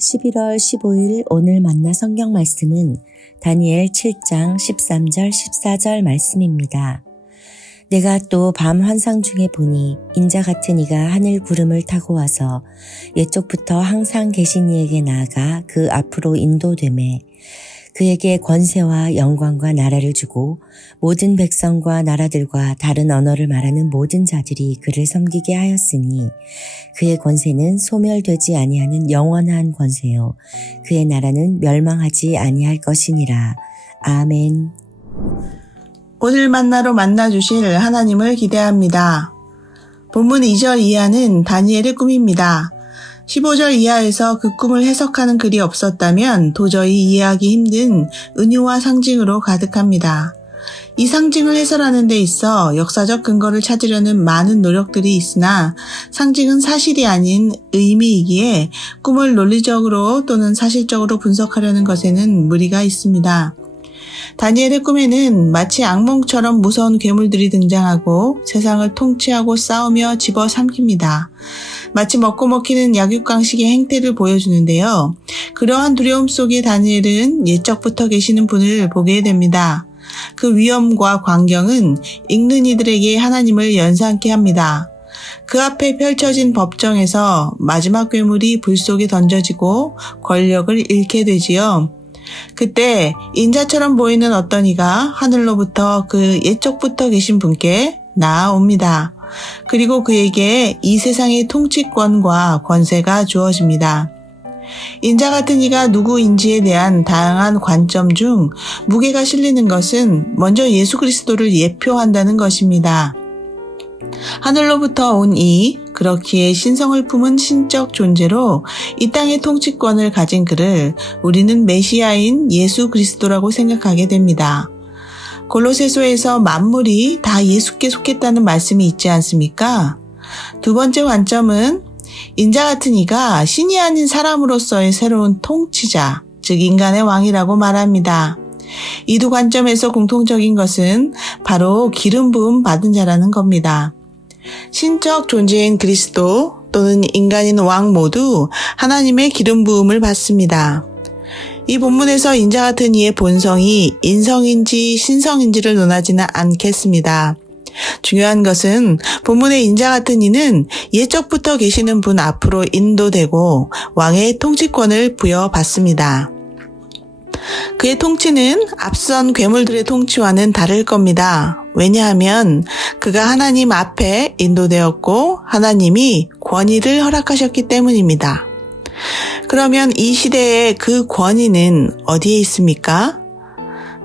11월 15일 오늘 만나 성경 말씀은 다니엘 7장 13절 14절 말씀입니다. 내가 또 밤 환상 중에 보니 인자 같은 이가 하늘 구름을 타고 와서 옛적부터 항상 계신 이에게 나아가 그 앞으로 인도되매 그에게 권세와 영광과 나라를 주고 모든 백성과 나라들과 다른 언어를 말하는 모든 자들이 그를 섬기게 하였으니 그의 권세는 소멸되지 아니하는 영원한 권세요 그의 나라는 멸망하지 아니할 것이니라. 아멘. 오늘 만나로 만나주실 하나님을 기대합니다. 본문 2절 이하는 다니엘의 꿈입니다. 15절 이하에서 그 꿈을 해석하는 글이 없었다면 도저히 이해하기 힘든 은유와 상징으로 가득합니다. 이 상징을 해설하는 데 있어 역사적 근거를 찾으려는 많은 노력들이 있으나 상징은 사실이 아닌 의미이기에 꿈을 논리적으로 또는 사실적으로 분석하려는 것에는 무리가 있습니다. 다니엘의 꿈에는 마치 악몽처럼 무서운 괴물들이 등장하고 세상을 통치하고 싸우며 집어삼킵니다. 마치 먹고 먹히는 약육강식의 행태를 보여주는데요. 그러한 두려움 속에 다니엘은 옛적부터 계시는 분을 보게 됩니다. 그 위엄과 광경은 읽는 이들에게 하나님을 연상케 합니다. 그 앞에 펼쳐진 법정에서 마지막 괴물이 불 속에 던져지고 권력을 잃게 되지요. 그때 인자처럼 보이는 어떤 이가 하늘로부터 그 옛적부터 계신 분께 나아옵니다. 그리고 그에게 이 세상의 통치권과 권세가 주어집니다. 인자 같은 이가 누구인지에 대한 다양한 관점 중 무게가 실리는 것은 먼저 예수 그리스도를 예표한다는 것입니다. 하늘로부터 온 이 그렇기에 신성을 품은 신적 존재로 이 땅의 통치권을 가진 그를 우리는 메시아인 예수 그리스도라고 생각하게 됩니다. 골로새서에서 만물이 다 예수께 속했다는 말씀이 있지 않습니까? 두 번째 관점은 인자 같은 이가 신이 아닌 사람으로서의 새로운 통치자, 즉 인간의 왕이라고 말합니다. 이 두 관점에서 공통적인 것은 바로 기름 부음 받은 자라는 겁니다. 신적 존재인 그리스도 또는 인간인 왕 모두 하나님의 기름 부음을 받습니다. 이 본문에서 인자 같은 이의 본성이 인성인지 신성인지를 논하지는 않겠습니다. 중요한 것은 본문의 인자 같은 이는 옛적부터 계시는 분 앞으로 인도되고 왕의 통치권을 부여받습니다. 그의 통치는 앞선 괴물들의 통치와는 다를 겁니다. 왜냐하면 그가 하나님 앞에 인도되었고 하나님이 권위를 허락하셨기 때문입니다. 그러면 이 시대의 그 권위는 어디에 있습니까?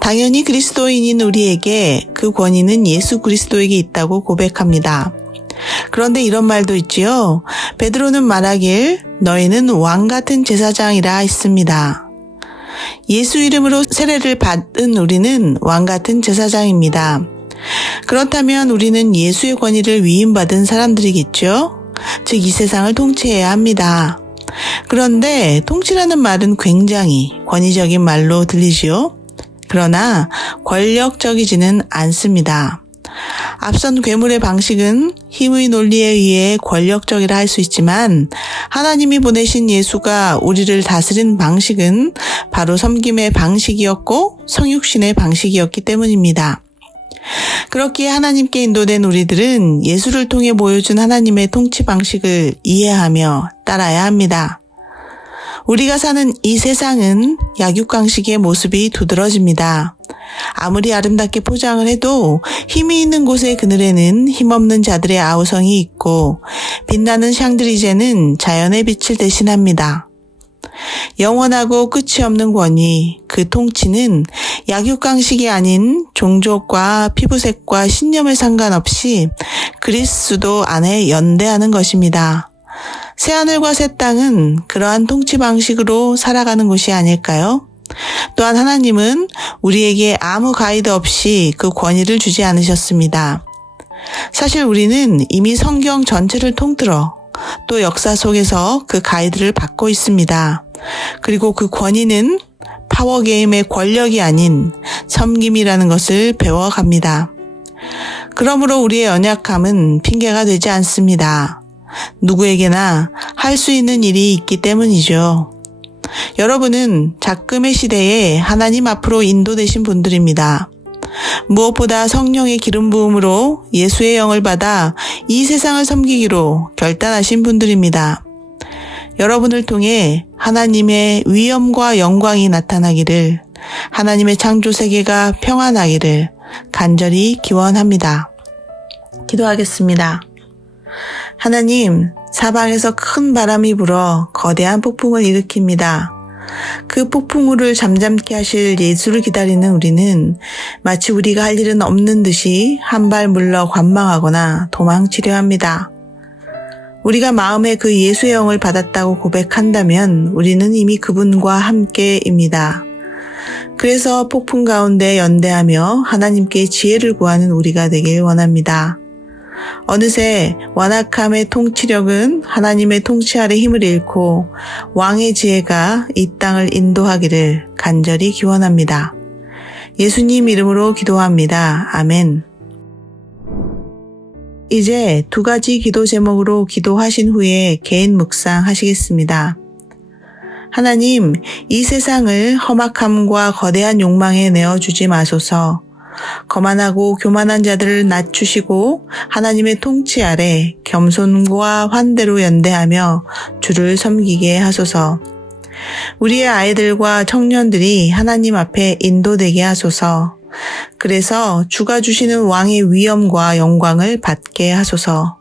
당연히 그리스도인인 우리에게 그 권위는 예수 그리스도에게 있다고 고백합니다. 그런데 이런 말도 있지요. 베드로는 말하길 너희는 왕 같은 제사장이라 했습니다. 예수 이름으로 세례를 받은 우리는 왕 같은 제사장입니다. 그렇다면 우리는 예수의 권위를 위임받은 사람들이겠죠? 즉 이 세상을 통치해야 합니다. 그런데 통치라는 말은 굉장히 권위적인 말로 들리지요? 그러나 권력적이지는 않습니다. 앞선 괴물의 방식은 힘의 논리에 의해 권력적이라 할 수 있지만 하나님이 보내신 예수가 우리를 다스린 방식은 바로 섬김의 방식이었고 성육신의 방식이었기 때문입니다. 그렇기에 하나님께 인도된 우리들은 예수를 통해 보여준 하나님의 통치 방식을 이해하며 따라야 합니다. 우리가 사는 이 세상은 약육강식의 모습이 두드러집니다. 아무리 아름답게 포장을 해도 힘이 있는 곳의 그늘에는 힘없는 자들의 아우성이 있고 빛나는 샹드리제는 자연의 빛을 대신합니다. 영원하고 끝이 없는 권위, 그 통치는 약육강식이 아닌 종족과 피부색과 신념에 상관없이 그리스도 안에 연대하는 것입니다. 새하늘과 새 땅은 그러한 통치 방식으로 살아가는 곳이 아닐까요? 또한 하나님은 우리에게 아무 가이드 없이 그 권위를 주지 않으셨습니다. 사실 우리는 이미 성경 전체를 통틀어 또 역사 속에서 그 가이드를 받고 있습니다. 그리고 그 권위는 파워게임의 권력이 아닌 섬김이라는 것을 배워갑니다. 그러므로 우리의 연약함은 핑계가 되지 않습니다. 누구에게나 할 수 있는 일이 있기 때문이죠. 여러분은 작금의 시대에 하나님 앞으로 인도되신 분들입니다. 무엇보다 성령의 기름 부음으로 예수의 영을 받아 이 세상을 섬기기로 결단하신 분들입니다. 여러분을 통해 하나님의 위엄과 영광이 나타나기를, 하나님의 창조 세계가 평안하기를 간절히 기원합니다. 기도하겠습니다. 하나님, 사방에서 큰 바람이 불어 거대한 폭풍을 일으킵니다. 그 폭풍우를 잠잠케 하실 예수를 기다리는 우리는 마치 우리가 할 일은 없는 듯이 한 발 물러 관망하거나 도망치려 합니다. 우리가 마음에 그 예수의 영을 받았다고 고백한다면 우리는 이미 그분과 함께입니다. 그래서 폭풍 가운데 연대하며 하나님께 지혜를 구하는 우리가 되길 원합니다. 어느새 완악함의 통치력은 하나님의 통치 아래 힘을 잃고 왕의 지혜가 이 땅을 인도하기를 간절히 기원합니다. 예수님 이름으로 기도합니다. 아멘. 이제 2가지 기도 제목으로 기도하신 후에 개인 묵상하시겠습니다. 하나님, 이 세상을 험악함과 거대한 욕망에 내어주지 마소서. 거만하고 교만한 자들을 낮추시고 하나님의 통치 아래 겸손과 환대로 연대하며 주를 섬기게 하소서. 우리의 아이들과 청년들이 하나님 앞에 인도되게 하소서. 그래서 주가 주시는 왕의 위엄과 영광을 받게 하소서.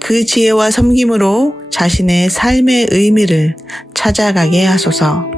그 지혜와 섬김으로 자신의 삶의 의미를 찾아가게 하소서.